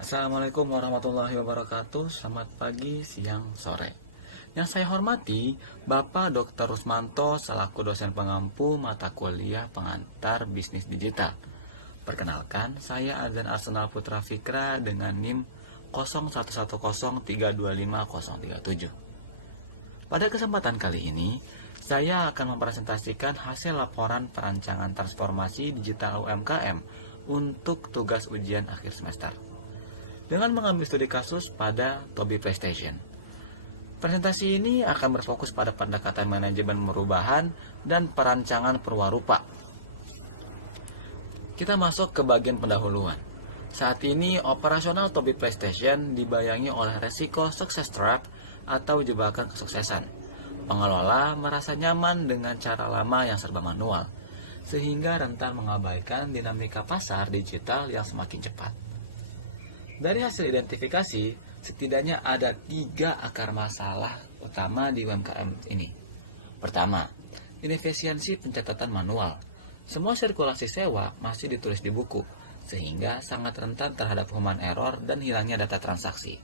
Assalamualaikum warahmatullahi wabarakatuh. Selamat pagi, siang, sore. Yang saya hormati, Bapak Dr. Rusmanto selaku dosen pengampu mata kuliah pengantar bisnis digital. Perkenalkan, saya Adzan Arsenal Putra Fikra dengan NIM 0110325037. Pada kesempatan kali ini, saya akan mempresentasikan hasil laporan perancangan transformasi digital UMKM untuk tugas ujian akhir semester dengan mengambil studi kasus pada Tobii PlayStation. Presentasi ini akan berfokus pada pendekatan manajemen perubahan dan perancangan perwarupa. Kita masuk ke bagian pendahuluan. Saat ini, operasional Tobii PlayStation dibayangi oleh resiko sukses trap atau jebakan kesuksesan. Pengelola merasa nyaman dengan cara lama yang serba manual, sehingga rentan mengabaikan dinamika pasar digital yang semakin cepat. Dari hasil identifikasi, setidaknya ada 3 akar masalah utama di UMKM ini. Pertama, inefisiensi pencatatan manual. Semua sirkulasi sewa masih ditulis di buku, sehingga sangat rentan terhadap human error dan hilangnya data transaksi.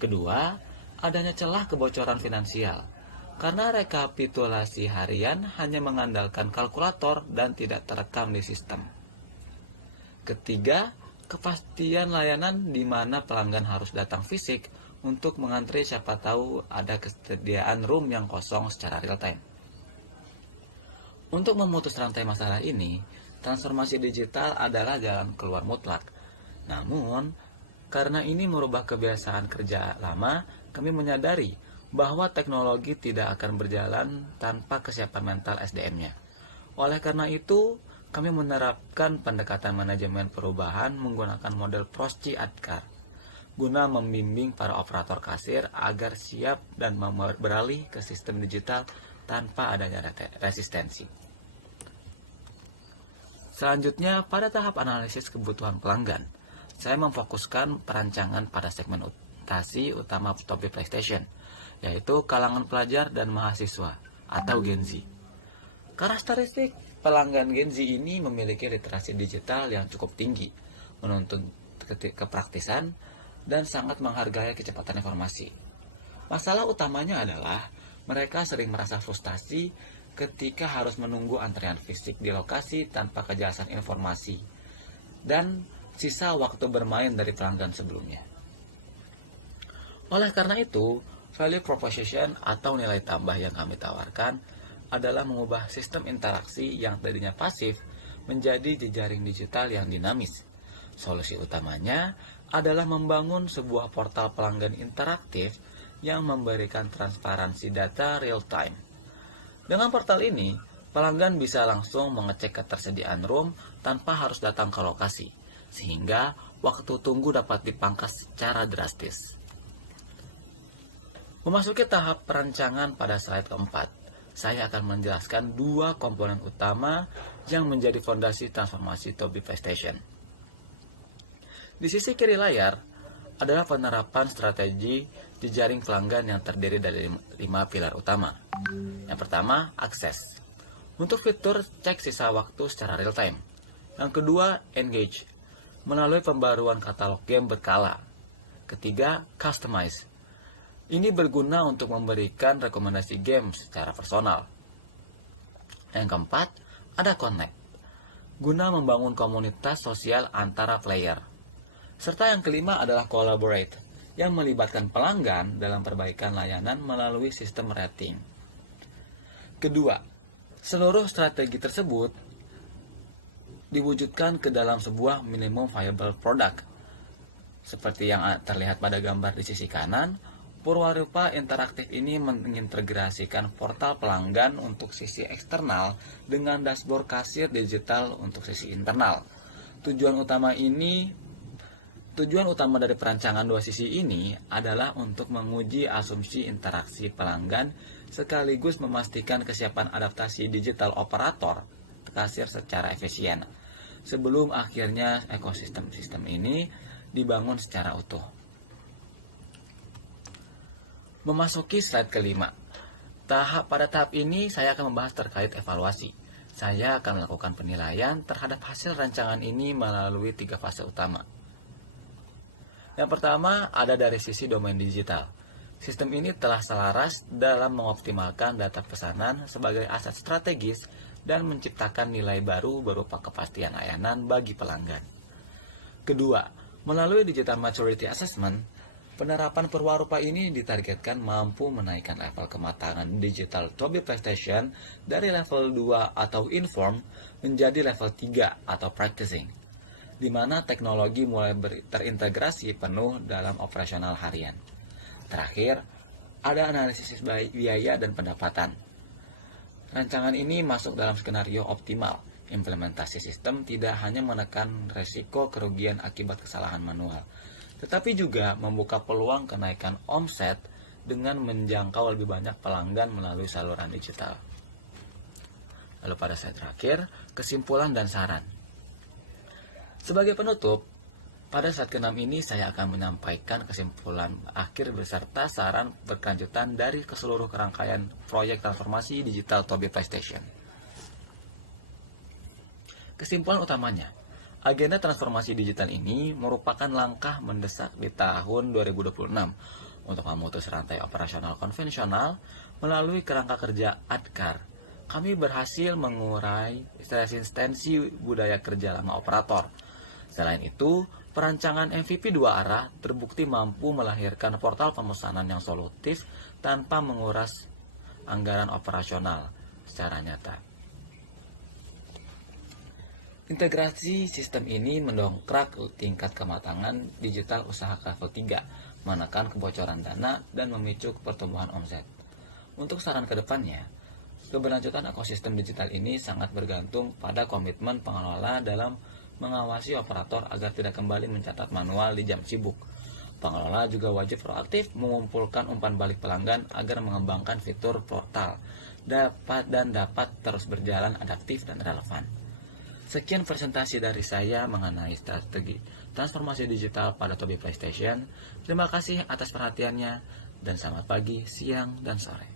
Kedua, adanya celah kebocoran finansial. Karena rekapitulasi harian hanya mengandalkan kalkulator dan tidak terekam di sistem. Ketiga, kepastian layanan di mana pelanggan harus datang fisik untuk mengantri, siapa tahu ada kesediaan room yang kosong secara real time. Untuk memutus rantai masalah ini, transformasi digital adalah jalan keluar mutlak. Namun, karena ini merubah kebiasaan kerja lama, kami menyadari bahwa teknologi tidak akan berjalan tanpa kesiapan mental SDM-nya. Oleh karena itu, kami menerapkan pendekatan manajemen perubahan menggunakan model Prosci Adkar guna membimbing para operator kasir agar siap dan beralih ke sistem digital tanpa adanya resistensi. Selanjutnya, pada tahap analisis kebutuhan pelanggan, saya memfokuskan perancangan pada segmen utama Tobii PlayStation, yaitu kalangan pelajar dan mahasiswa atau Gen Z. Karakteristik pelanggan Gen Z ini memiliki literasi digital yang cukup tinggi, menuntut kepraktisan, dan sangat menghargai kecepatan informasi. Masalah utamanya adalah mereka sering merasa frustasi ketika harus menunggu antrean fisik di lokasi tanpa kejelasan informasi, dan sisa waktu bermain dari pelanggan sebelumnya. Oleh karena itu, value proposition atau nilai tambah yang kami tawarkan adalah mengubah sistem interaksi yang tadinya pasif menjadi jejaring digital yang dinamis. Solusi utamanya adalah membangun sebuah portal pelanggan interaktif yang memberikan transparansi data real time. Dengan portal ini, pelanggan bisa langsung mengecek ketersediaan room tanpa harus datang ke lokasi, sehingga waktu tunggu dapat dipangkas secara drastis. Memasuki tahap perancangan pada slide keempat, saya akan menjelaskan 2 komponen utama yang menjadi fondasi transformasi Tobii PlayStation. Di sisi kiri layar adalah penerapan strategi jejaring pelanggan yang terdiri dari 5 pilar utama. Yang pertama, akses. Untuk fitur cek sisa waktu secara real time. Yang kedua, engage, melalui pembaruan katalog game berkala. Ketiga, customize. Ini berguna untuk memberikan rekomendasi game secara personal. Yang keempat, ada connect, guna membangun komunitas sosial antara player. Serta yang kelima adalah collaborate, yang melibatkan pelanggan dalam perbaikan layanan melalui sistem rating. Kedua, seluruh strategi tersebut diwujudkan ke dalam sebuah minimum viable product. Seperti yang terlihat pada gambar di sisi kanan, Purwarupa interaktif ini mengintegrasikan portal pelanggan untuk sisi eksternal dengan dashboard kasir digital untuk sisi internal. Tujuan utama dari perancangan 2 sisi ini adalah untuk menguji asumsi interaksi pelanggan sekaligus memastikan kesiapan adaptasi digital operator kasir secara efisien sebelum akhirnya ekosistem ini dibangun secara utuh. Memasuki slide kelima. Pada tahap ini saya akan membahas terkait evaluasi. Saya akan melakukan penilaian terhadap hasil rancangan ini melalui 3 fase utama. Yang pertama ada dari sisi domain digital. Sistem ini telah selaras dalam mengoptimalkan data pesanan sebagai aset strategis dan menciptakan nilai baru berupa kepastian layanan bagi pelanggan. Kedua, melalui Digital Maturity Assessment, penerapan perwarupa ini ditargetkan mampu menaikkan level kematangan digital Tobii PlayStation dari level 2 atau inform menjadi level 3 atau practicing, di mana teknologi mulai terintegrasi penuh dalam operasional harian. Terakhir, ada analisis biaya dan pendapatan. Rancangan ini masuk dalam skenario optimal. Implementasi sistem tidak hanya menekan resiko kerugian akibat kesalahan manual, tetapi juga membuka peluang kenaikan omset dengan menjangkau lebih banyak pelanggan melalui saluran digital. Lalu pada slide terakhir, kesimpulan dan saran. Sebagai penutup, pada slide ke-6 ini saya akan menyampaikan kesimpulan akhir beserta saran berkelanjutan dari keseluruh rangkaian proyek transformasi digital Tobii PlayStation. Kesimpulan utamanya, agenda transformasi digital ini merupakan langkah mendesak di tahun 2026 untuk memutus rantai operasional konvensional melalui kerangka kerja ADKAR. Kami berhasil mengurai resistensi budaya kerja lama operator. Selain itu, perancangan MVP 2 arah terbukti mampu melahirkan portal pemesanan yang solutif tanpa menguras anggaran operasional secara nyata. Integrasi sistem ini mendongkrak tingkat kematangan digital usaha level 3, menekan kebocoran dana, dan memicu pertumbuhan omset. Untuk saran ke depannya, keberlanjutan ekosistem digital ini sangat bergantung pada komitmen pengelola dalam mengawasi operator agar tidak kembali mencatat manual di jam sibuk. Pengelola juga wajib proaktif mengumpulkan umpan balik pelanggan agar mengembangkan fitur portal dapat terus berjalan adaptif dan relevan. Sekian presentasi dari saya mengenai strategi transformasi digital pada Tobii PlayStation. Terima kasih atas perhatiannya dan selamat pagi, siang, dan sore.